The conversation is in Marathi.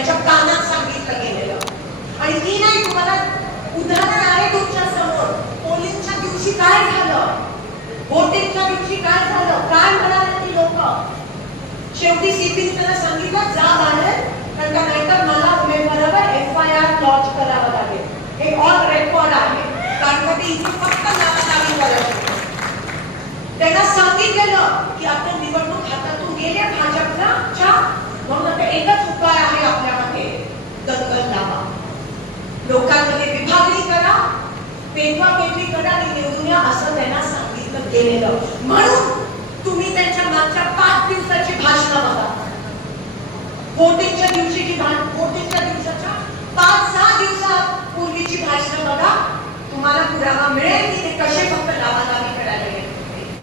त्याच्या कानात सांगितलं गेलेलं. आणि ती नाही तुम्हाला उदाहरण आहे तुमच्यासमोर. पोलिंगच्या दिवशी काय झालं? बोटिंगच्या दिवशी काय झालं? काय म्हणाले ती लोक? शेवटी सीपीन सांगितलं जा बाहेर. पेटवी आणि निवडून या असं त्यांना सांगितलं गेलेलं म्हणून तुम्ही त्यांच्या मागच्या पाच दिवसाची भाषणं बघा. वोटिंगच्या दिवशीची वोटिंगच्या दिवसाच्या पाच सहा दिवसापूर्वीची भाषणं बघा. तुम्हाला पुरावा मिळेल की ते कसे फक्त